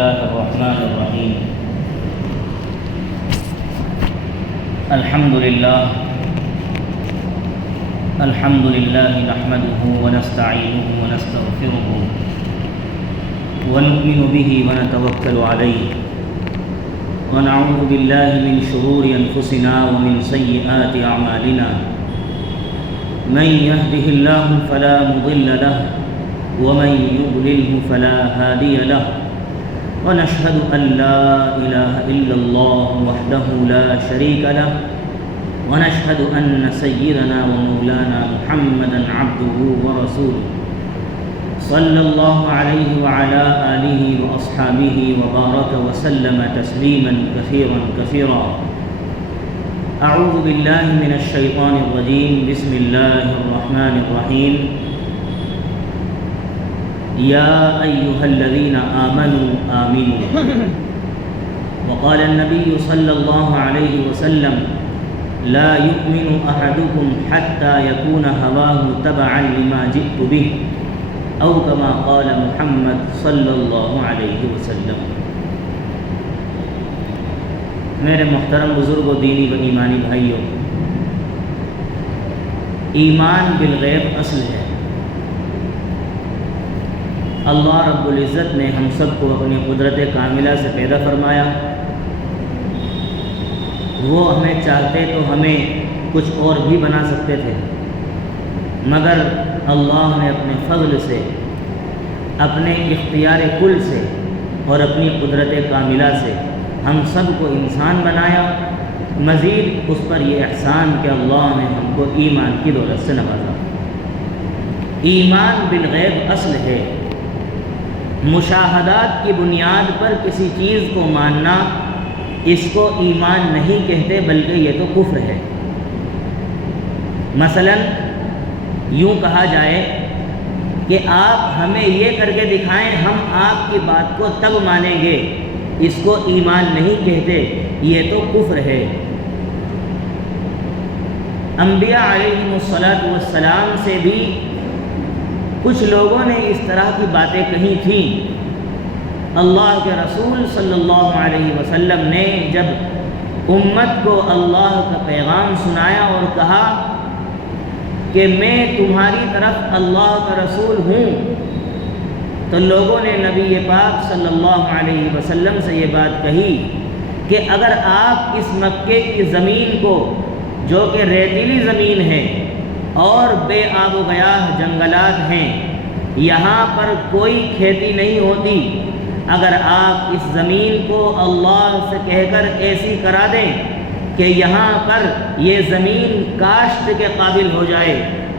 الله الرحمن الرحيم. الحمد لله نحمده ونستعينه ونستغفره ونؤمن به ونتوكل عليه ونعوذ بالله من شرور أنفسنا ومن سيئات أعمالنا. من يهده الله فلا مضل له ومن يضلله فلا هادي له، ونشهد أن لا إله إلا الله وحده لا شريك له، ونشهد أن سيدنا ومولانا محمدا عبده ورسوله صلى الله عليه وعلى آله وأصحابه وبارك وسلم تسليما كثيرا. أعوذ بالله من الشيطان الرجيم. بسم الله الرحمن الرحيم. يا أيها الذين آمنوا آمنوا. وقال النبي صلى الله عليه وسلم: لا يؤمن أحدكم حتى يكون هواه تبعا لما جئت به، أو كما قال محمد صلی اللہ علیہ وسلم. میرے محترم بزرگوں، دینی و ایمانی بھائیوں، ایمان بالغیب اصل ہے. اللہ رب العزت نے ہم سب کو اپنی قدرت کاملہ سے پیدا فرمایا. وہ ہمیں چاہتے تو ہمیں کچھ اور بھی بنا سکتے تھے، مگر اللہ نے اپنے فضل سے، اپنے اختیار کل سے اور اپنی قدرت کاملہ سے ہم سب کو انسان بنایا. مزید اس پر یہ احسان کہ اللہ نے ہم کو ایمان کی دولت سے نوازا. ایمان بالغیب اصل ہے. مشاہدات کی بنیاد پر کسی چیز کو ماننا، اس کو ایمان نہیں کہتے، بلکہ یہ تو کفر ہے. مثلا یوں کہا جائے کہ آپ ہمیں یہ کر کے دکھائیں، ہم آپ کی بات کو تب مانیں گے، اس کو ایمان نہیں کہتے، یہ تو کفر ہے. انبیاء علیہم الصلاۃ سے بھی کچھ لوگوں نے اس طرح کی باتیں کہی تھیں. اللہ کے رسول صلی اللہ علیہ وسلم نے جب امت کو اللہ کا پیغام سنایا اور کہا کہ میں تمہاری طرف اللہ کا رسول ہوں، تو لوگوں نے نبی پاک صلی اللہ علیہ وسلم سے یہ بات کہی کہ اگر آپ اس مکے کی زمین کو، جو کہ ریتیلی زمین ہے اور بے آب و گیاہ جنگلات ہیں، یہاں پر کوئی کھیتی نہیں ہوتی، اگر آپ اس زمین کو اللہ سے کہہ کر ایسی کرا دیں کہ یہاں پر یہ زمین کاشت کے قابل ہو جائے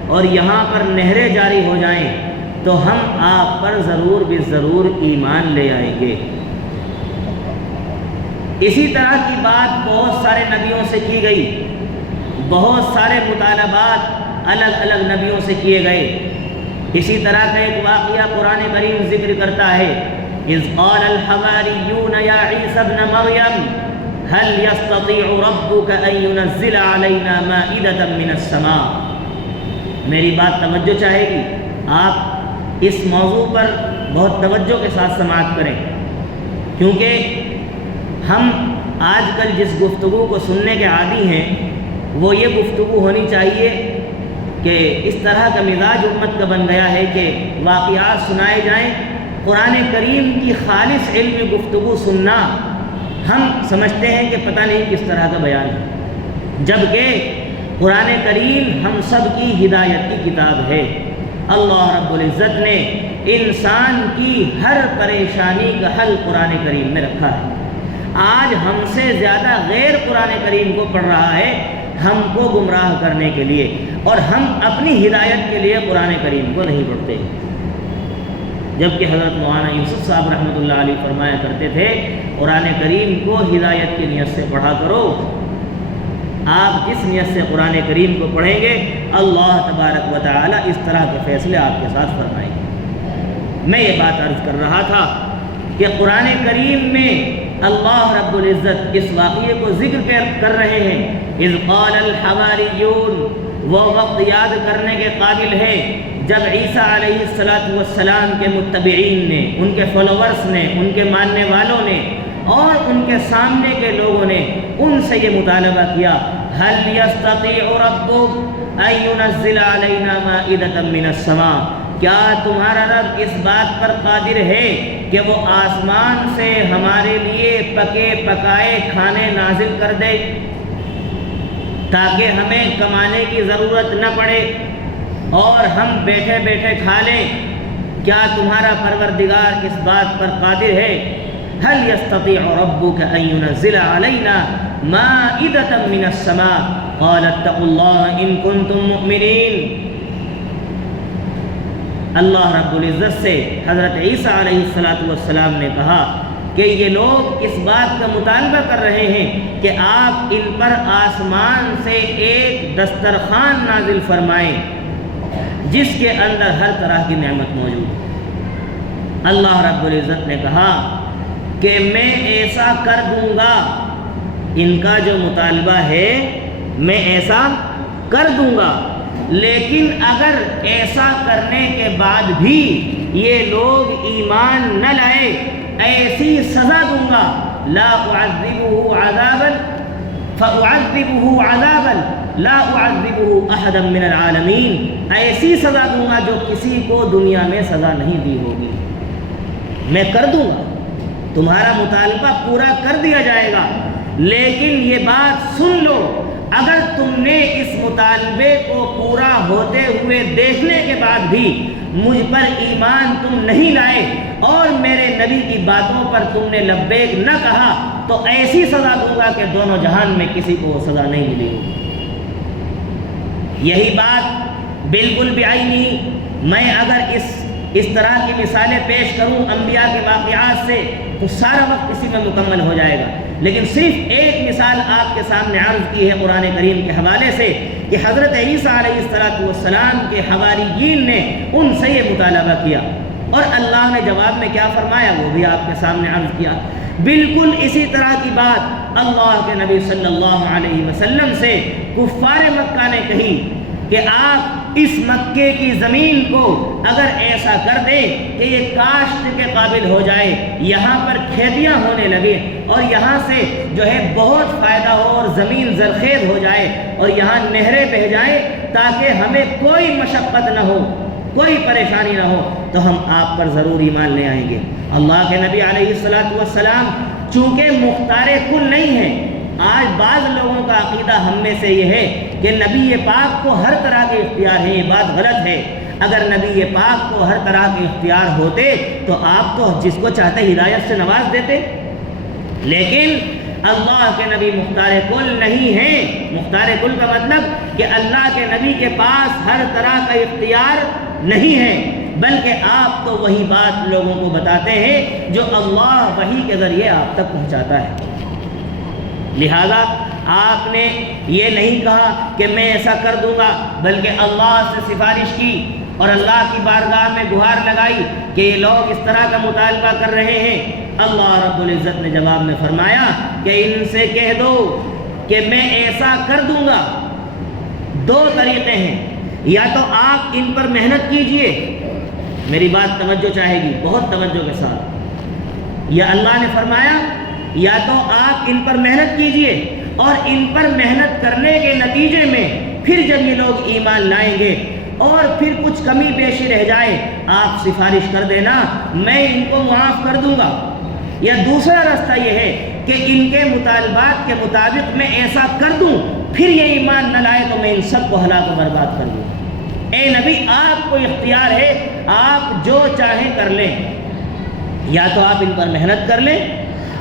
اور یہاں پر نہریں جاری ہو جائیں، تو ہم آپ پر ضرور بالضرور ایمان لے آئیں گے. اسی طرح کی بات بہت سارے نبیوں سے کی گئی. بہت سارے مطالبات الگ الگ نبیوں سے کیے گئے. اسی طرح کا ایک واقعہ قرآن کریم ذکر کرتا ہے: اذ قال الحواریون یا عیسی ابن مریم هل يستطيع ربك ان ينزل علينا مائدة من السماء. میری بات توجہ چاہے گی، آپ اس موضوع پر بہت توجہ کے ساتھ سماعت کریں، کیونکہ ہم آج کل جس گفتگو کو سننے کے عادی ہیں وہ یہ گفتگو ہونی چاہیے کہ اس طرح کا مزاج امت کا بن گیا ہے کہ واقعات سنائے جائیں، قرآن کریم کی خالص علمی گفتگو سننا ہم سمجھتے ہیں کہ پتہ نہیں کس طرح کا بیان ہے، جبکہ قرآن کریم ہم سب کی ہدایت کی کتاب ہے. اللہ رب العزت نے انسان کی ہر پریشانی کا حل قرآن کریم میں رکھا ہے. آج ہم سے زیادہ غیر قرآن کریم کو پڑھ رہا ہے ہم کو گمراہ کرنے کے لیے، اور ہم اپنی ہدایت کے لیے قرآن کریم کو نہیں پڑھتے. جبکہ حضرت مولانا یوسف صاحب رحمۃ اللہ علیہ فرمایا کرتے تھے قرآن کریم کو ہدایت کی نیت سے پڑھا کرو. آپ جس نیت سے قرآن کریم کو پڑھیں گے اللہ تبارک و تعالی اس طرح کے فیصلے آپ کے ساتھ فرمائیں گے. میں یہ بات عرض کر رہا تھا کہ قرآن کریم میں اللہ رب العزت اس واقعے کو ذکر کر رہے ہیں. اذ قال الحواریون وہ وقت یاد کرنے کے قابل ہے جب عیسیٰ علیہ السلام کے متبعین نے، ان کے فالوورز نے، ان کے ماننے والوں نے اور ان کے سامنے کے لوگوں نے ان سے یہ مطالبہ کیا، هل يستطيع ربك ان ينزل علينا مائدة من السماء، کیا تمہارا رب اس بات پر قادر ہے کہ وہ آسمان سے ہمارے لیے پکے پکائے کھانے نازل کر دے تاکہ ہمیں کمانے کی ضرورت نہ پڑے اور ہم بیٹھے بیٹھے کھا لیں؟ کیا تمہارا پروردگار اس بات پر قادر ہے؟ هل يستطيع ربك ان ينزل علينا مائدة من السماء قال اتقوا الله ان كنتم مؤمنين۔ اللہ رب العزت سے حضرت عیسیٰ علیہ السلام نے کہا کہ یہ لوگ اس بات کا مطالبہ کر رہے ہیں کہ آپ ان پر آسمان سے ایک دسترخوان نازل فرمائیں جس کے اندر ہر طرح کی نعمت موجود ہے۔ اللہ رب العزت نے کہا کہ میں ایسا کر دوں گا، ان کا جو مطالبہ ہے میں ایسا کر دوں گا، لیکن اگر ایسا کرنے کے بعد بھی یہ لوگ ایمان نہ لائے ایسی سزا دوں گا، لا اعذبه عذابا فاعذبه عذابا لا اعذبه احدا من العالمین، ایسی سزا دوں گا جو کسی کو دنیا میں سزا نہیں دی ہوگی۔ میں کر دوں گا، تمہارا مطالبہ پورا کر دیا جائے گا، لیکن یہ بات سن لو، اگر تم نے اس مطالبے کو پورا ہوتے ہوئے دیکھنے کے بعد بھی مجھ پر ایمان تم نہیں لائے اور میرے نبی کی باتوں پر تم نے لبیک نہ کہا تو ایسی سزا دوں گا کہ دونوں جہان میں کسی کو سزا نہیں ملی ہوگی۔ یہی بات بالکل بعینی میں اگر اس طرح کی مثالیں پیش کروں انبیاء کے واقعات سے تو سارا وقت اسی میں مکمل ہو جائے گا، لیکن صرف ایک مثال آپ کے سامنے عرض کی ہے قرآن کریم کے حوالے سے کہ حضرت عیسیٰ علیہ السلام کے حواریین نے ان سے یہ مطالبہ کیا اور اللہ نے جواب میں کیا فرمایا وہ بھی آپ کے سامنے عرض کیا۔ بالکل اسی طرح کی بات اللہ کے نبی صلی اللہ علیہ وسلم سے کفار مکہ نے کہی کہ آپ اس مکے کی زمین کو اگر ایسا کر دیں کہ یہ کاشت کے قابل ہو جائے، یہاں پر کھیتیاں ہونے لگے اور یہاں سے جو ہے بہت فائدہ ہو اور زمین زرخیز ہو جائے اور یہاں نہریں بہہ جائیں تاکہ ہمیں کوئی مشقت نہ ہو، کوئی پریشانی نہ ہو، تو ہم آپ پر ضرور ایمان لے آئیں گے۔ اللہ کے نبی علیہ السلام چونکہ مختار کل نہیں ہیں، آج بعض لوگوں کا عقیدہ ہم میں سے یہ ہے کہ نبی پاک کو ہر طرح کے اختیار ہیں، یہ بات غلط ہے۔ اگر نبی پاک کو ہر طرح کے اختیار ہوتے تو آپ تو جس کو چاہتے ہدایت سے نواز دیتے، لیکن اللہ کے نبی مختار کل نہیں ہیں۔ مختار کل کا مطلب کہ اللہ کے نبی کے پاس ہر طرح کا اختیار نہیں ہے، بلکہ آپ تو وہی بات لوگوں کو بتاتے ہیں جو اللہ وحی کے ذریعے آپ تک پہنچاتا ہے۔ لہذا آپ نے یہ نہیں کہا کہ میں ایسا کر دوں گا، بلکہ اللہ سے سفارش کی اور اللہ کی بارگاہ میں گہار لگائی کہ یہ لوگ اس طرح کا مطالبہ کر رہے ہیں۔ اللہ رب العزت نے جواب میں فرمایا کہ ان سے کہہ دو کہ میں ایسا کر دوں گا۔ دو طریقے ہیں، یا تو آپ ان پر محنت کیجئے، میری بات توجہ چاہے گی بہت توجہ کے ساتھ، یا اللہ نے فرمایا یا تو آپ ان پر محنت کیجئے اور ان پر محنت کرنے کے نتیجے میں پھر جب یہ لوگ ایمان لائیں گے اور پھر کچھ کمی بیشی رہ جائے آپ سفارش کر دینا، میں ان کو معاف کر دوں گا۔ یا دوسرا راستہ یہ ہے کہ ان کے مطالبات کے مطابق میں ایسا کر دوں، پھر یہ ایمان نہ لائے تو میں ان سب کو ہلاک و برباد کر دوں۔ اے نبی آپ کو اختیار ہے، آپ جو چاہیں کر لیں، یا تو آپ ان پر محنت کر لیں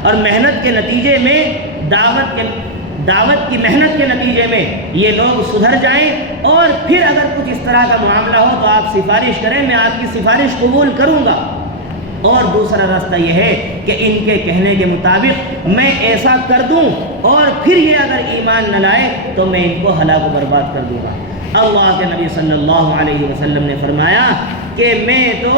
اور محنت کے نتیجے میں دعوت کی محنت کے نتیجے میں یہ لوگ سدھر جائیں، اور پھر اگر کچھ اس طرح کا معاملہ ہو تو آپ سفارش کریں، میں آپ کی سفارش قبول کروں گا۔ اور دوسرا راستہ یہ ہے کہ ان کے کہنے کے مطابق میں ایسا کر دوں اور پھر یہ اگر ایمان نہ لائے تو میں ان کو ہلاک و برباد کر دوں گا۔ اللہ کے نبی صلی اللہ علیہ وسلم نے فرمایا کہ میں تو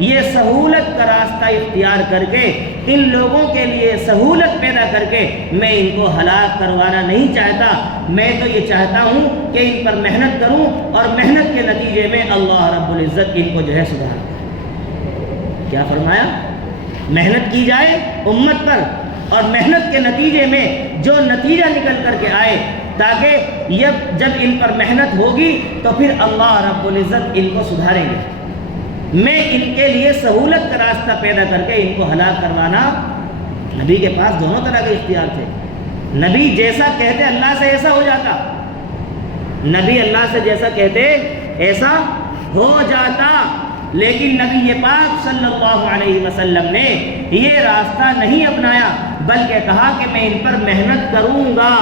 یہ سہولت کا راستہ اختیار کر کے ان لوگوں کے لیے سہولت پیدا کر کے میں ان کو ہلاک کروانا نہیں چاہتا. میں تو یہ چاہتا ہوں کہ ان پر محنت کروں اور محنت کے نتیجے میں اللہ رب العزت ان کو جو ہے سدھار. کیا فرمایا؟ محنت کی جائے امت پر اور محنت کے نتیجے میں جو نتیجہ نکل کر کے آئے، تاکہ جب ان پر محنت ہوگی تو پھر اللہ رب العزت ان کو سدھاریں گے. میں ان کے لیے سہولت کا راستہ پیدا کر کے ان کو ہلاک کروانا. نبی کے پاس دونوں طرح کے اختیار تھے. نبی جیسا کہتے اللہ سے ایسا ہو جاتا، نبی اللہ سے جیسا کہتے ایسا ہو جاتا. لیکن نبی پاک صلی اللہ علیہ وسلم نے یہ راستہ نہیں اپنایا، بلکہ کہا کہ میں ان پر محنت کروں گا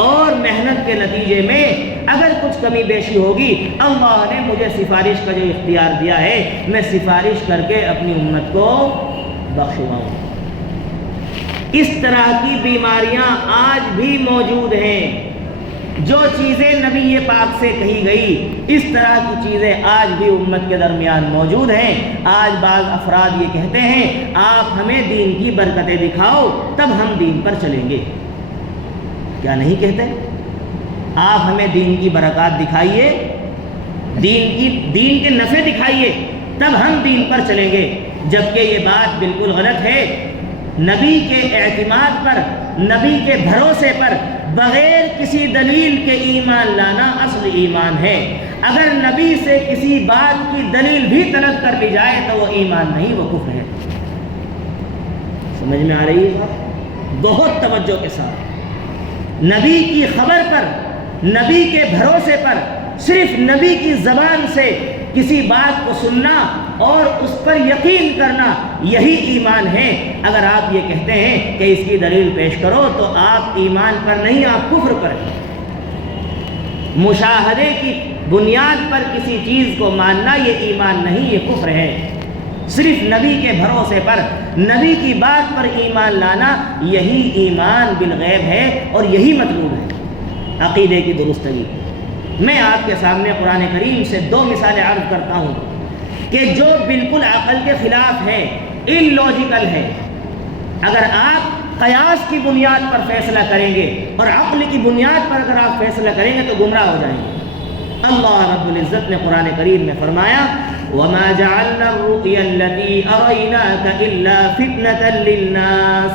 اور محنت کے نتیجے میں اگر کچھ کمی بیشی ہوگی اللہ نے مجھے سفارش کا جو اختیار دیا ہے میں سفارش کر کے اپنی امت کو بخشواؤں. اس طرح کی بیماریاں آج بھی موجود ہیں. جو چیزیں نبی پاک سے کہی گئی اس طرح کی چیزیں آج بھی امت کے درمیان موجود ہیں. آج بعض افراد یہ کہتے ہیں آپ ہمیں دین کی برکتیں دکھاؤ تب ہم دین پر چلیں گے. کیا نہیں کہتے؟ آپ ہمیں دین کی برکات دکھائیے، دین کے نفع دکھائیے تب ہم دین پر چلیں گے. جبکہ یہ بات بالکل غلط ہے. نبی کے اعتماد پر، نبی کے بھروسے پر بغیر کسی دلیل کے ایمان لانا اصل ایمان ہے. اگر نبی سے کسی بات کی دلیل بھی طلب کر لی جائے تو وہ ایمان نہیں، وہ کفر ہے. سمجھ میں آ رہی ہے؟ بہت توجہ کے ساتھ نبی کی خبر پر، نبی کے بھروسے پر، صرف نبی کی زبان سے کسی بات کو سننا اور اس پر یقین کرنا یہی ایمان ہے. اگر آپ یہ کہتے ہیں کہ اس کی دلیل پیش کرو تو آپ ایمان پر نہیں، آپ کفر پر ہیں. مشاہدے کی بنیاد پر کسی چیز کو ماننا یہ ایمان نہیں، یہ کفر ہے. صرف نبی کے بھروسے پر، نبی کی بات پر ایمان لانا یہی ایمان بالغیب ہے اور یہی مطلوب ہے عقیدے کی درستگی. میں آپ کے سامنے قرآن کریم سے دو مثالیں عرض کرتا ہوں کہ جو بالکل عقل کے خلاف ہے، ان لوجیکل ہے. اگر آپ قیاس کی بنیاد پر فیصلہ کریں گے اور عقل کی بنیاد پر اگر آپ فیصلہ کریں گے تو گمراہ ہو جائیں گے. اللہ رب العزت نے قرآن کریم میں فرمایا وَمَا جَعَلْنَا الرُّؤْيَا الَّتِي أَرَيْنَاكَ إِلَّا فِتْنَةً لِلنَّاسِ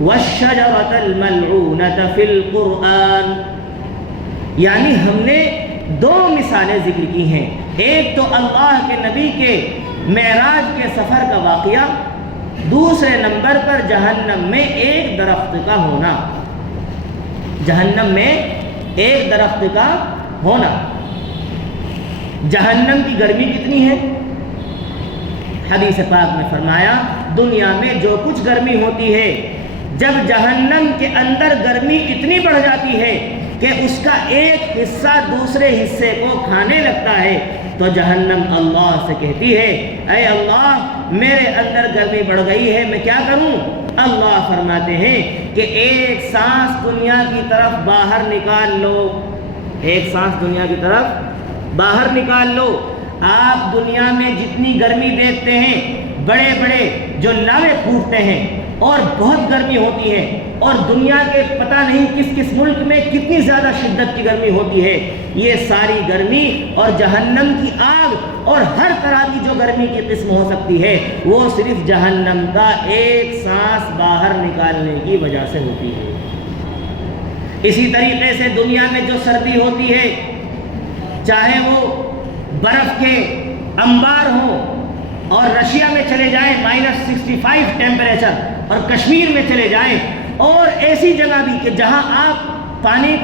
وَالشَّجَرَةَ الْمَلْعُونَةَ فِي الْقُرْآنِ. یعنی ہم نے دو مثالیں ذکر کی ہیں. ایک تو اللہ کے نبی کے معراج کے سفر کا واقعہ، دوسرے نمبر پر جہنم میں ایک درخت کا ہونا. جہنم میں ایک درخت کا ہونا. جہنم کی گرمی کتنی ہے؟ حدیث پاک میں فرمایا دنیا میں جو کچھ گرمی ہوتی ہے، جب جہنم کے اندر گرمی اتنی بڑھ جاتی ہے کہ اس کا ایک حصہ دوسرے حصے کو کھانے لگتا ہے تو جہنم اللہ سے کہتی ہے اے اللہ میرے اندر گرمی بڑھ گئی ہے، میں کیا کروں؟ اللہ فرماتے ہیں کہ ایک سانس دنیا کی طرف باہر نکال لو. ایک سانس دنیا کی طرف باہر نکال لو. آپ دنیا میں جتنی گرمی دیکھتے ہیں، بڑے بڑے جو لاوے پھوٹتے ہیں اور بہت گرمی ہوتی ہے اور دنیا کے پتہ نہیں کس کس ملک میں کتنی زیادہ شدت کی گرمی ہوتی ہے، یہ ساری گرمی اور جہنم کی آگ اور ہر طرح کی جو گرمی کی قسم ہو سکتی ہے وہ صرف جہنم کا ایک سانس باہر نکالنے کی وجہ سے ہوتی ہے. اسی طریقے سے دنیا میں جو سردی ہوتی ہے، چاہے وہ برف کے انبار ہوں اور رشیا میں چلے جائیں -65 ٹیمپریچر اور کشمیر میں چلے جائیں اور ایسی جگہ بھی کہ جہاں آپ پانی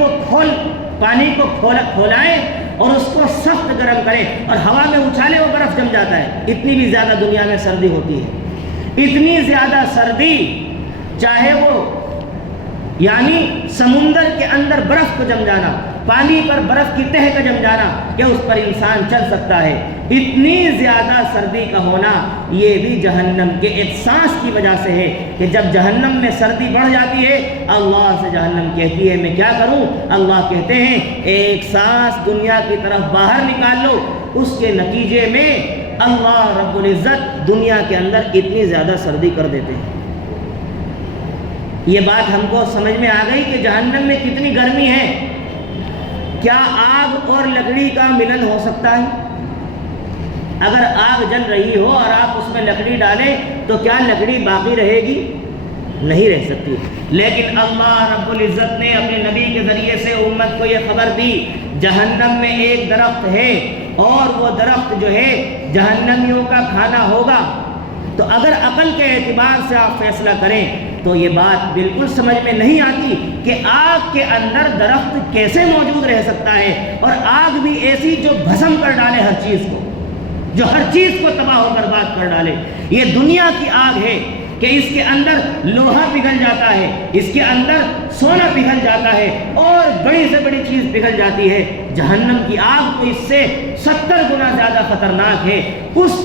کو کھولائیں اور اس کو سخت گرم کریں اور ہوا میں اچھالیں وہ برف جم جاتا ہے. اتنی بھی زیادہ دنیا میں سردی ہوتی ہے. اتنی زیادہ سردی، چاہے وہ یعنی سمندر کے اندر برف کو جم جانا، پانی پر برف کی تہ کا جم جانا کہ اس پر انسان چل سکتا ہے، اتنی زیادہ سردی کا ہونا یہ بھی جہنم کے احساس کی وجہ سے ہے کہ جب جہنم میں سردی بڑھ جاتی ہے اللہ سے جہنم کہتی ہے میں کیا کروں؟ اللہ کہتے ہیں ایک سانس دنیا کی طرف باہر نکال لو. اس کے نتیجے میں اللہ رب العزت دنیا کے اندر اتنی زیادہ سردی کر دیتے ہیں۔ یہ بات ہم کو سمجھ میں آ گئی کہ جہنم میں کتنی گرمی ہے۔ کیا آگ اور لکڑی کا ملن ہو سکتا ہے؟ اگر آگ جل رہی ہو اور آپ اس میں لکڑی ڈالیں تو کیا لکڑی باقی رہے گی؟ نہیں رہ سکتی۔ لیکن اللہ رب العزت نے اپنے نبی کے ذریعے سے امت کو یہ خبر دی، جہنم میں ایک درخت ہے اور وہ درخت جو ہے جہنمیوں کا کھانا ہوگا۔ تو اگر عقل کے اعتبار سے آپ فیصلہ کریں تو یہ بات بالکل سمجھ میں نہیں آتی کہ آگ کے اندر درخت کیسے موجود رہ سکتا ہے، اور آگ بھی ایسی جو بھسم کر ڈالے ہر چیز کو، جو ہر چیز کو تباہ و برباد کر ڈالے۔ یہ دنیا کی آگ ہے کہ اس کے اندر لوہا پگھل جاتا ہے، اس کے اندر سونا پگھل جاتا ہے اور بڑی سے بڑی چیز پگھل جاتی ہے۔ جہنم کی آگ تو اس سے 70 گنا زیادہ خطرناک ہے۔ اس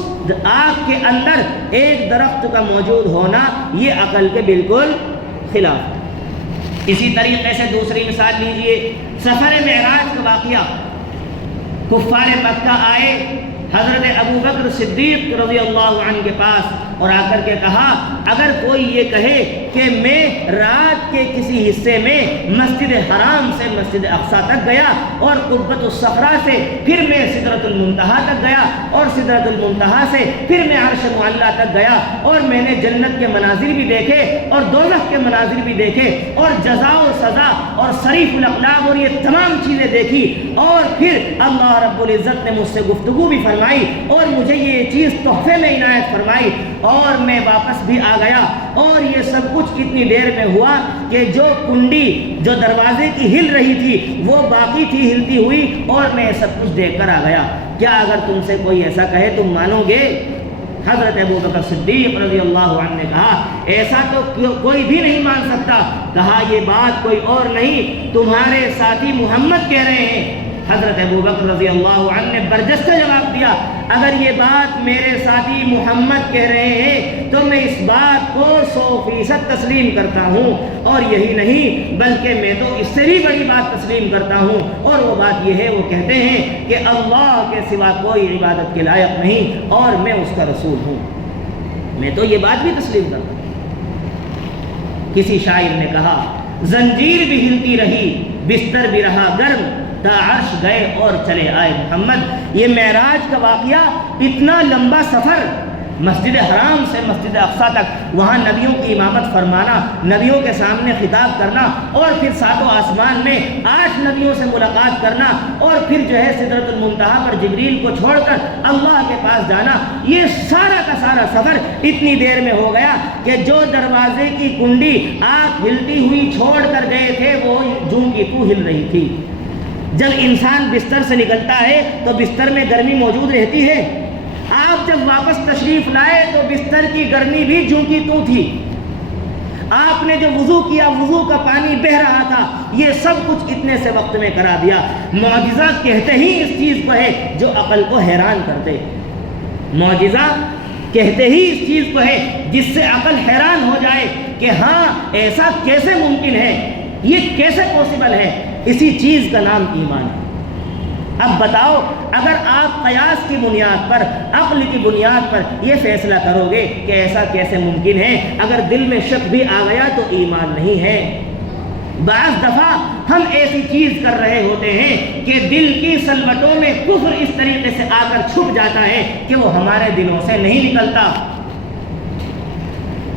آگ کے اندر ایک درخت کا موجود ہونا یہ عقل کے بالکل خلاف۔ اسی طریقے سے دوسری مثال لیجئے، سفر معراج کا واقعہ۔ کفار مکہ آئے حضرت ابو بکر صدیق رضی اللہ عنہ کے پاس اور آ کر کے کہا، اگر کوئی یہ کہے کہ میں رات کے کسی حصے میں مسجد حرام سے مسجد اقصی تک گیا اور قبۃ الصخرہ سے پھر میں سدرۃ المنتہا تک گیا اور سدرۃ المنتہا سے پھر میں عرش معلیٰ تک گیا اور میں نے جنت کے مناظر بھی دیکھے اور دوزخ کے مناظر بھی دیکھے اور جزا و سزا اور صریف الاقلام اور یہ تمام چیزیں دیکھی، اور پھر اللہ رب العزت نے مجھ سے گفتگو بھی فرمائی اور مجھے یہ چیز تحفے میں عنایت فرمائی اور میں واپس بھی آ گیا، اور یہ سب کچھ اتنی دیر میں ہوا کہ جو کنڈی جو دروازے کی ہل رہی تھی وہ باقی تھی ہلتی ہوئی، اور میں سب کچھ دیکھ کر آ گیا۔ کیا اگر تم سے کوئی ایسا کہے تم مانو گے؟ حضرت ابو بکر صدیق رضی اللہ عنہ نے کہا، ایسا تو کوئی بھی نہیں مان سکتا۔ کہا، یہ بات کوئی اور نہیں، تمہارے ساتھی محمد کہہ رہے ہیں۔ حضرت ابو بکر رضی اللہ عنہ نے برجستہ جواب دیا، اگر یہ بات میرے ساتھی محمد کہہ رہے ہیں تو میں اس بات کو 100% تسلیم کرتا ہوں، اور یہی نہیں بلکہ میں تو اس سے بھی بڑی بات تسلیم کرتا ہوں، اور وہ بات یہ ہے، وہ کہتے ہیں کہ اللہ کے سوا کوئی عبادت کے لائق نہیں اور میں اس کا رسول ہوں۔ میں تو یہ بات بھی تسلیم کرتا ہوں۔ کسی شاعر نے کہا، زنجیر بھی ہلتی رہی بستر بھی رہا گرم، تا عرش گئے اور چلے آئے محمد۔ یہ معراج کا واقعہ، اتنا لمبا سفر مسجد حرام سے مسجد اقصی تک، وہاں نبیوں کی امامت فرمانا، نبیوں کے سامنے خطاب کرنا، اور پھر ساتوں آسمان میں 8 نبیوں سے ملاقات کرنا، اور پھر جو ہے سدرۃ المنتہا پر جبریل کو چھوڑ کر اللہ کے پاس جانا، یہ سارا کا سارا سفر اتنی دیر میں ہو گیا کہ جو دروازے کی کنڈی آپ ہلتی ہوئی چھوڑ کر گئے تھے وہ جوں کی تو ہل رہی تھی۔ جب انسان بستر سے نکلتا ہے تو بستر میں گرمی موجود رہتی ہے، آپ جب واپس تشریف لائے تو بستر کی گرمی بھی جوں کی توں تھی۔ آپ نے جو وضو کیا، وضو کا پانی بہہ رہا تھا، یہ سب کچھ اتنے سے وقت میں کرا دیا۔ معجزہ کہتے ہی اس چیز کو ہے جو عقل کو حیران کر دے۔ معجزہ کہتے ہی اس چیز کو ہے جس سے عقل حیران ہو جائے کہ ہاں ایسا کیسے ممکن ہے، یہ کیسے پاسبل ہے۔ اسی چیز کا نام ایمان ہے۔ اب بتاؤ، اگر آپ قیاس کی بنیاد پر، عقل کی بنیاد پر یہ فیصلہ کرو گے کہ ایسا کیسے ممکن ہے، اگر دل میں شک بھی آ گیا تو ایمان نہیں ہے۔ بعض دفعہ ہم ایسی چیز کر رہے ہوتے ہیں کہ دل کی سلوٹوں میں کفر اس طریقے سے آ کر چھپ جاتا ہے کہ وہ ہمارے دلوں سے نہیں نکلتا۔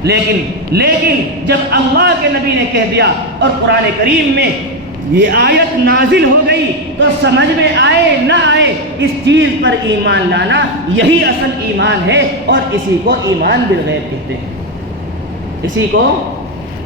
لیکن جب اللہ کے نبی نے کہہ دیا اور قرآن کریم میں یہ آیت نازل ہو گئی تو سمجھ میں آئے نہ آئے، اس چیز پر ایمان لانا یہی اصل ایمان ہے، اور اسی کو ایمان بالغیب کہتے ہیں۔ اسی کو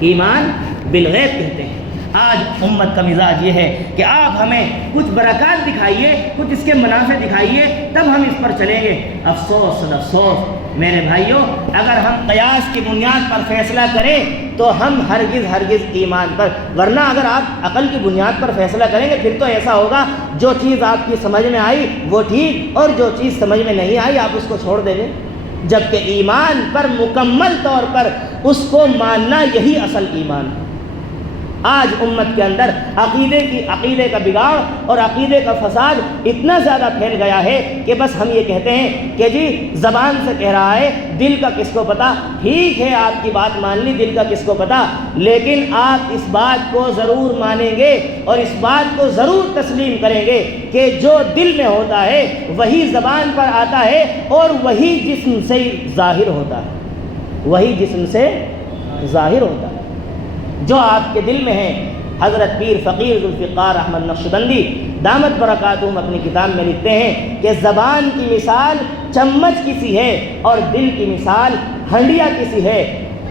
ایمان بالغیب کہتے ہیں۔ آج امت کا مزاج یہ ہے کہ آپ ہمیں کچھ برکات دکھائیے، کچھ اس کے منافع دکھائیے، تب ہم اس پر چلیں گے۔ افسوس افسوس میرے بھائیوں، اگر ہم قیاس کی بنیاد پر فیصلہ کریں تو ہم ہرگز ایمان پر، ورنہ اگر آپ عقل کی بنیاد پر فیصلہ کریں گے پھر تو ایسا ہوگا جو چیز آپ کی سمجھ میں آئی وہ ٹھیک، اور جو چیز سمجھ میں نہیں آئی آپ اس کو چھوڑ دیں گے، جبکہ ایمان پر مکمل طور پر اس کو ماننا یہی اصل ایمان ہے۔ آج امت کے اندر عقیدے کا بگاڑ اور عقیدے کا فساد اتنا زیادہ پھیل گیا ہے کہ بس ہم یہ کہتے ہیں کہ جی زبان سے کہہ رہا ہے، دل کا کس کو پتہ؟ ٹھیک ہے، آپ کی بات مان لی، دل کا کس کو پتہ؟ لیکن آپ اس بات کو ضرور مانیں گے اور اس بات کو ضرور تسلیم کریں گے کہ جو دل میں ہوتا ہے وہی زبان پر آتا ہے اور وہی جسم سے ظاہر ہوتا ہے، وہی جسم سے ظاہر ہوتا ہے۔ جو آپ کے دل میں ہے، حضرت پیر فقیر ذوالفقار احمد نقشبندی دامت برکاتہم اپنی کتاب میں لکھتے ہیں کہ زبان کی مثال چمچ کی سی ہے اور دل کی مثال ہنڈیا کی سی ہے۔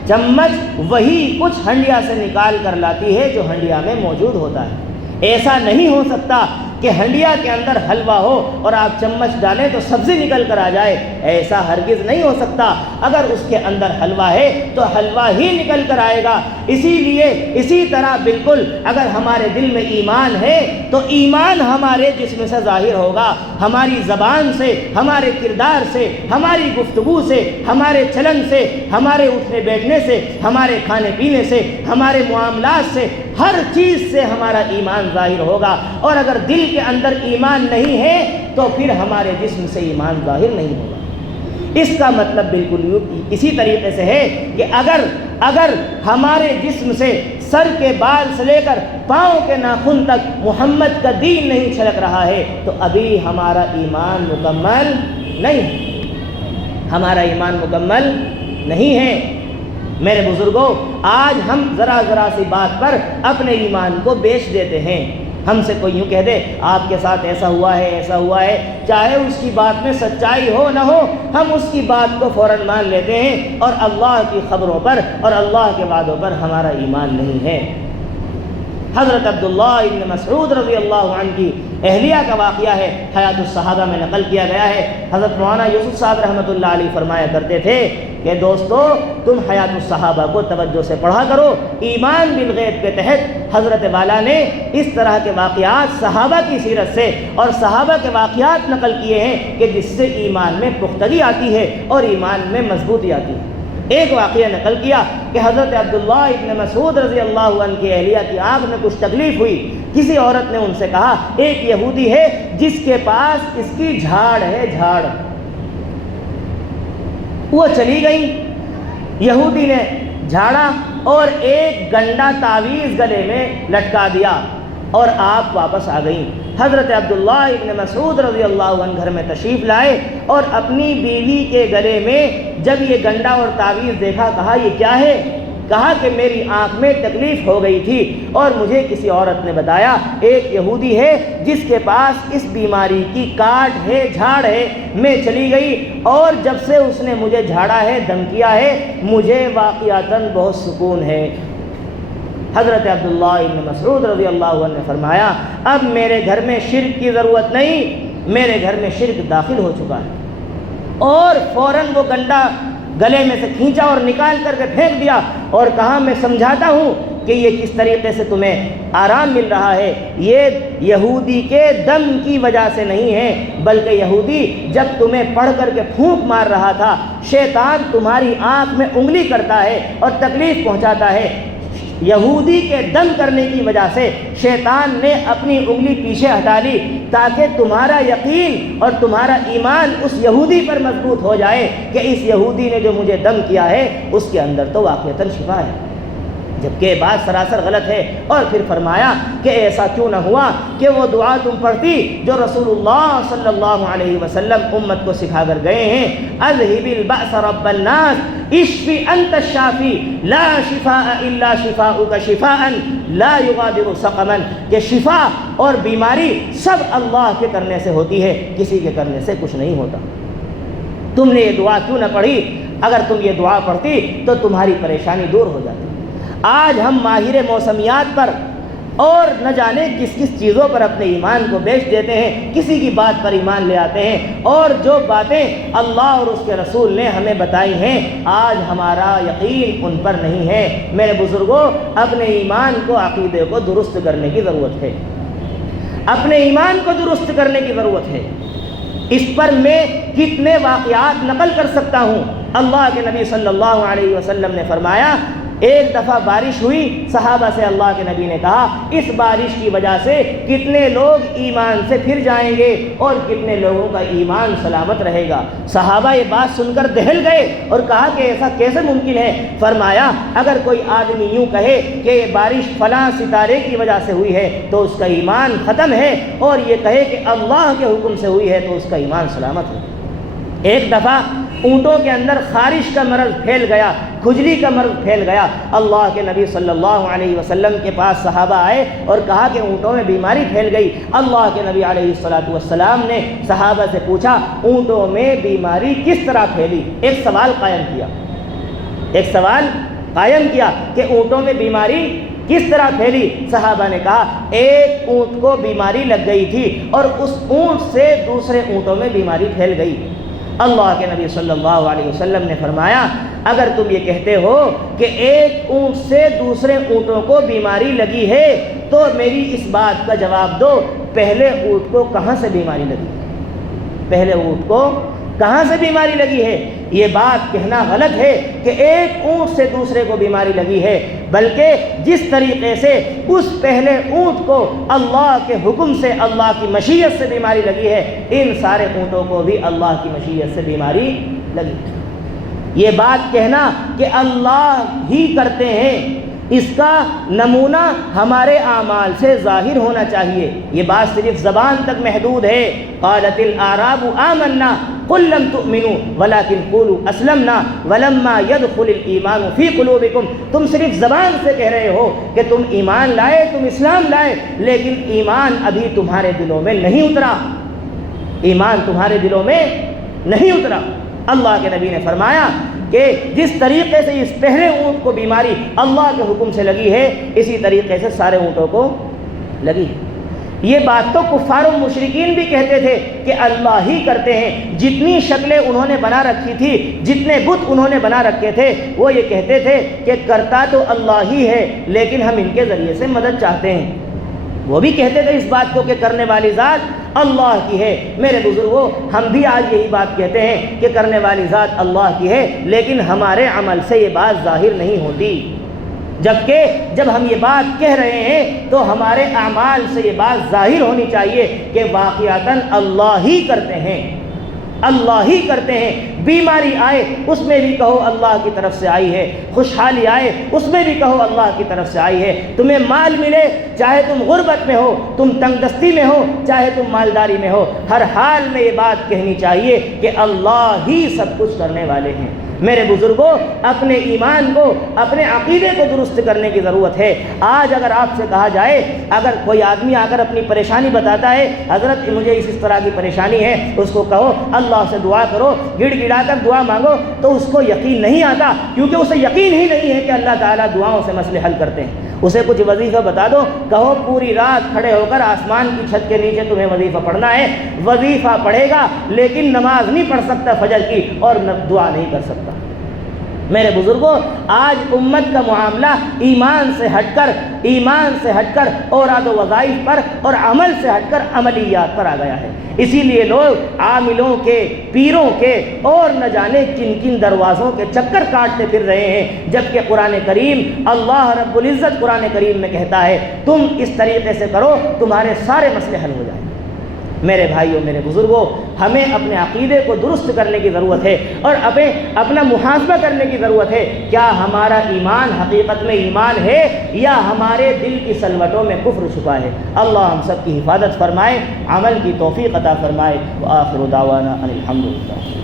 چمچ وہی کچھ ہنڈیا سے نکال کر لاتی ہے جو ہنڈیا میں موجود ہوتا ہے۔ ایسا نہیں ہو سکتا کہ ہنڈیا کے اندر حلوہ ہو اور آپ چمچ ڈالیں تو سبزی نکل کر آ جائے، ایسا ہرگز نہیں ہو سکتا۔ اگر اس کے اندر حلوہ ہے تو حلوہ ہی نکل کر آئے گا۔ اسی طرح بالکل اگر ہمارے دل میں ایمان ہے تو ایمان ہمارے جسم سے ظاہر ہوگا، ہماری زبان سے، ہمارے کردار سے، ہماری گفتگو سے، ہمارے چلن سے، ہمارے اٹھنے بیٹھنے سے، ہمارے کھانے پینے سے، ہمارے معاملات سے، ہر چیز سے ہمارا ایمان ظاہر ہوگا۔ اور اگر دل کے اندر ایمان نہیں ہے تو پھر ہمارے جسم سے ایمان ظاہر نہیں ہوگا۔ اس کا مطلب بالکل اسی طریقے سے ہے کہ اگر ہمارے جسم سے سر کے بال سے لے کر پاؤں کے ناخن تک محمد کا دین نہیں چھلک رہا ہے تو ابھی ہمارا ایمان مکمل نہیں ہے، ہمارا ایمان مکمل نہیں ہے۔ میرے بزرگوں، آج ہم ذرا سی بات پر اپنے ایمان کو بیچ دیتے ہیں۔ ہم سے کوئی یوں کہہ دے آپ کے ساتھ ایسا ہوا ہے، چاہے اس کی بات میں سچائی ہو نہ ہو، ہم اس کی بات کو فوراً مان لیتے ہیں اور اللہ کی خبروں پر اور اللہ کے وعدوں پر ہمارا ایمان نہیں ہے۔ حضرت عبداللہ ابن مسعود رضی اللہ عنہ کی اہلیہ کا واقعہ ہے، حیات الصحابہ میں نقل کیا گیا ہے۔ حضرت مولانا یوسف صاحب رحمۃ اللہ علیہ فرمایا کرتے تھے کہ دوستو، تم حیات الصحابہ کو توجہ سے پڑھا کرو۔ ایمان بالغیب کے تحت حضرت والا نے اس طرح کے واقعات صحابہ کی سیرت سے اور صحابہ کے واقعات نقل کیے ہیں کہ جس سے ایمان میں پختگی آتی ہے اور ایمان میں مضبوطی آتی ہے۔ ایک واقعہ نقل کیا کہ حضرت عبداللہ ابن مسعود رضی اللہ عنہ کی اہلیہ کی آنکھ میں کچھ تکلیف ہوئی۔ کسی عورت نے ان سے کہا، ایک یہودی ہے جس کے پاس اس کی جھاڑ ہے، جھاڑ۔ وہ چلی گئی، یہودی نے جھاڑا اور ایک گنڈا تعویذ گلے میں لٹکا دیا اور آپ واپس آ گئیں۔ حضرت عبداللہ ابن مسعود رضی اللہ عنہ گھر میں تشریف لائے اور اپنی بیوی کے گلے میں جب یہ گنڈا اور تعویذ دیکھا، کہا یہ کیا ہے؟ کہا کہ میری آنکھ میں تکلیف ہو گئی تھی اور مجھے کسی عورت نے بتایا ایک یہودی ہے جس کے پاس اس بیماری کی کاٹ ہے، جھاڑ ہے۔ میں چلی گئی اور جب سے اس نے مجھے جھاڑا ہے، دم کیا ہے، مجھے واقعتاً بہت سکون ہے۔ حضرت عبداللہ ابن مسعود رضی اللہ عنہ نے فرمایا، اب میرے گھر میں شرک کی ضرورت نہیں، میرے گھر میں شرک داخل ہو چکا ہے۔ اور فوراً وہ گنڈا گلے میں سے کھینچا اور نکال کر کے پھینک دیا اور کہا میں سمجھاتا ہوں کہ یہ کس طریقے سے تمہیں آرام مل رہا ہے، یہ یہودی کے دم کی وجہ سے نہیں ہے، بلکہ یہودی جب تمہیں پڑھ کر کے پھونک مار رہا تھا، شیطان تمہاری آنکھ میں انگلی کرتا ہے اور تکلیف پہنچاتا ہے۔ یہودی کے دم کرنے کی وجہ سے شیطان نے اپنی انگلی پیچھے ہٹا لی تاکہ تمہارا یقین اور تمہارا ایمان اس یہودی پر مضبوط ہو جائے کہ اس یہودی نے جو مجھے دم کیا ہے اس کے اندر تو واقعتاً شفا ہے، جبکہ بات سراسر غلط ہے۔ اور پھر فرمایا کہ ایسا کیوں نہ ہوا کہ وہ دعا تم پڑھتی جو رسول اللہ صلی اللہ علیہ وسلم امت کو سکھا کر گئے ہیں، اذهب البأس رب الناس اشفی انت الشافی لا شفاء الا شفاؤک شفاء لا یغادر سقما، کہ شفا اور بیماری سب اللہ کے کرنے سے ہوتی ہے، کسی کے کرنے سے کچھ نہیں ہوتا۔ تم نے یہ دعا کیوں نہ پڑھی؟ اگر تم یہ دعا پڑھتی تو تمہاری پریشانی دور ہو جاتی۔ آج ہم ماہر موسمیات پر اور نہ جانے کس کس چیزوں پر اپنے ایمان کو بیچ دیتے ہیں، کسی کی بات پر ایمان لے آتے ہیں، اور جو باتیں اللہ اور اس کے رسول نے ہمیں بتائی ہیں آج ہمارا یقین ان پر نہیں ہے۔ میرے بزرگوں، اپنے ایمان کو، عقیدے کو درست کرنے کی ضرورت ہے، اپنے ایمان کو درست کرنے کی ضرورت ہے۔ اس پر میں کتنے واقعات نقل کر سکتا ہوں۔ اللہ کے نبی صلی اللہ علیہ وسلم نے فرمایا ایک دفعہ بارش ہوئی، صحابہ سے اللہ کے نبی نے کہا اس بارش کی وجہ سے کتنے لوگ ایمان سے پھر جائیں گے اور کتنے لوگوں کا ایمان سلامت رہے گا۔ صحابہ یہ بات سن کر دہل گئے اور کہا کہ ایسا کیسے ممکن ہے؟ فرمایا اگر کوئی آدمی یوں کہے کہ یہ بارش فلاں ستارے کی وجہ سے ہوئی ہے تو اس کا ایمان ختم ہے، اور یہ کہے کہ اللہ کے حکم سے ہوئی ہے تو اس کا ایمان سلامت ہے۔ ایک دفعہ اونٹوں کے اندر خارش کا مرض پھیل گیا، کھجلی کا مرض پھیل گیا۔ اللہ کے نبی صلی اللہ علیہ وسلم کے پاس صحابہ آئے اور کہا کہ اونٹوں میں بیماری پھیل گئی۔ اللہ کے نبی علیہ السلام نے صحابہ سے پوچھا اونٹوں میں بیماری کس طرح پھیلی؟ ایک سوال قائم کیا کہ اونٹوں میں بیماری کس طرح پھیلی؟ صحابہ نے کہا ایک اونٹ کو بیماری لگ گئی تھی اور اس اونٹ سے دوسرے اونٹوں میں بیماری پھیل گئی۔ اللہ کے نبی صلی اللہ علیہ وسلم نے فرمایا اگر تم یہ کہتے ہو کہ ایک اونٹ سے دوسرے اونٹوں کو بیماری لگی ہے تو میری اس بات کا جواب دو پہلے اونٹ کو کہاں سے بیماری لگی؟ پہلے اونٹ کو کہاں سے بیماری لگی ہے؟ یہ بات کہنا غلط ہے کہ ایک اونٹ سے دوسرے کو بیماری لگی ہے، بلکہ جس طریقے سے اس پہلے اونٹ کو اللہ کے حکم سے اللہ کی مشیت سے بیماری لگی ہے، ان سارے اونٹوں کو بھی اللہ کی مشیت سے بیماری لگی۔ یہ بات کہنا کہ اللہ ہی کرتے ہیں، اس کا نمونہ ہمارے اعمال سے ظاہر ہونا چاہیے۔ یہ بات صرف زبان تک محدود ہے۔ قالت الاعراب آمنا قل لم تؤمنوا ولكن قولوا اسلمنا ولما يدخل الايمان في قلوبكم۔ تم صرف زبان سے کہہ رہے ہو کہ تم ایمان لائے، تم اسلام لائے، لیکن ایمان ابھی تمہارے دلوں میں نہیں اترا، ایمان تمہارے دلوں میں نہیں اترا۔ اللہ کے نبی نے فرمایا کہ جس طریقے سے اس پہلے اونٹ کو بیماری اللہ کے حکم سے لگی ہے، اسی طریقے سے سارے اونٹوں کو لگی ہے۔ یہ بات تو کفار و مشرکین بھی کہتے تھے کہ اللہ ہی کرتے ہیں۔ جتنی شکلیں انہوں نے بنا رکھی تھی، جتنے بت انہوں نے بنا رکھے تھے، وہ یہ کہتے تھے کہ کرتا تو اللہ ہی ہے لیکن ہم ان کے ذریعے سے مدد چاہتے ہیں۔ وہ بھی کہتے تھے اس بات کو کہ کرنے والی ذات اللہ کی ہے۔ میرے بزرگوں، ہم بھی آج یہی بات کہتے ہیں کہ کرنے والی ذات اللہ کی ہے، لیکن ہمارے عمل سے یہ بات ظاہر نہیں ہوتی۔ جبکہ جب ہم یہ بات کہہ رہے ہیں تو ہمارے اعمال سے یہ بات ظاہر ہونی چاہیے کہ واقعتاً اللہ ہی کرتے ہیں، اللہ ہی کرتے ہیں۔ بیماری آئے اس میں بھی کہو اللہ کی طرف سے آئی ہے، خوشحالی آئے اس میں بھی کہو اللہ کی طرف سے آئی ہے۔ تمہیں مال ملے چاہے تم غربت میں ہو، تم تنگ دستی میں ہو، چاہے تم مالداری میں ہو، ہر حال میں یہ بات کہنی چاہیے کہ اللہ ہی سب کچھ کرنے والے ہیں۔ میرے بزرگوں، اپنے ایمان کو، اپنے عقیدے کو درست کرنے کی ضرورت ہے۔ آج اگر آپ سے کہا جائے، اگر کوئی آدمی آ کر اپنی پریشانی بتاتا ہے، حضرت مجھے اس طرح کی پریشانی ہے، اس کو کہو اللہ سے دعا کرو، گڑ گڑا کر دعا مانگو، تو اس کو یقین نہیں آتا، کیونکہ اسے یقین ہی نہیں ہے کہ اللہ تعالیٰ دعاؤں سے مسئلے حل کرتے ہیں۔ اسے کچھ وظیفہ بتا دو، کہو پوری رات کھڑے ہو کر آسمان کی چھت کے نیچے تمہیں وظیفہ پڑھنا ہے، وظیفہ پڑھے گا لیکن نماز نہیں پڑھ سکتا فجر کی، اور دعا نہیں کر سکتا۔ میرے بزرگوں، آج امت کا معاملہ ایمان سے ہٹ کر اوراد و وظائف پر اور عمل سے ہٹ کر عملیات پر آ گیا ہے۔ اسی لیے لوگ عاملوں کے، پیروں کے اور نہ جانے کن کن دروازوں کے چکر کاٹتے پھر رہے ہیں، جبکہ قرآن کریم، اللہ رب العزت قرآن کریم میں کہتا ہے تم اس طریقے سے کرو تمہارے سارے مسئلے حل ہو جائیں۔ میرے بھائیوں، میرے بزرگوں، ہمیں اپنے عقیدے کو درست کرنے کی ضرورت ہے اور اپنا محاسبہ کرنے کی ضرورت ہے۔ کیا ہمارا ایمان حقیقت میں ایمان ہے یا ہمارے دل کی سلوٹوں میں کفر چھپا ہے؟ اللہ ہم سب کی حفاظت فرمائے، عمل کی توفیق عطا فرمائے۔ وآخر دعوانا ان الحمد للہ۔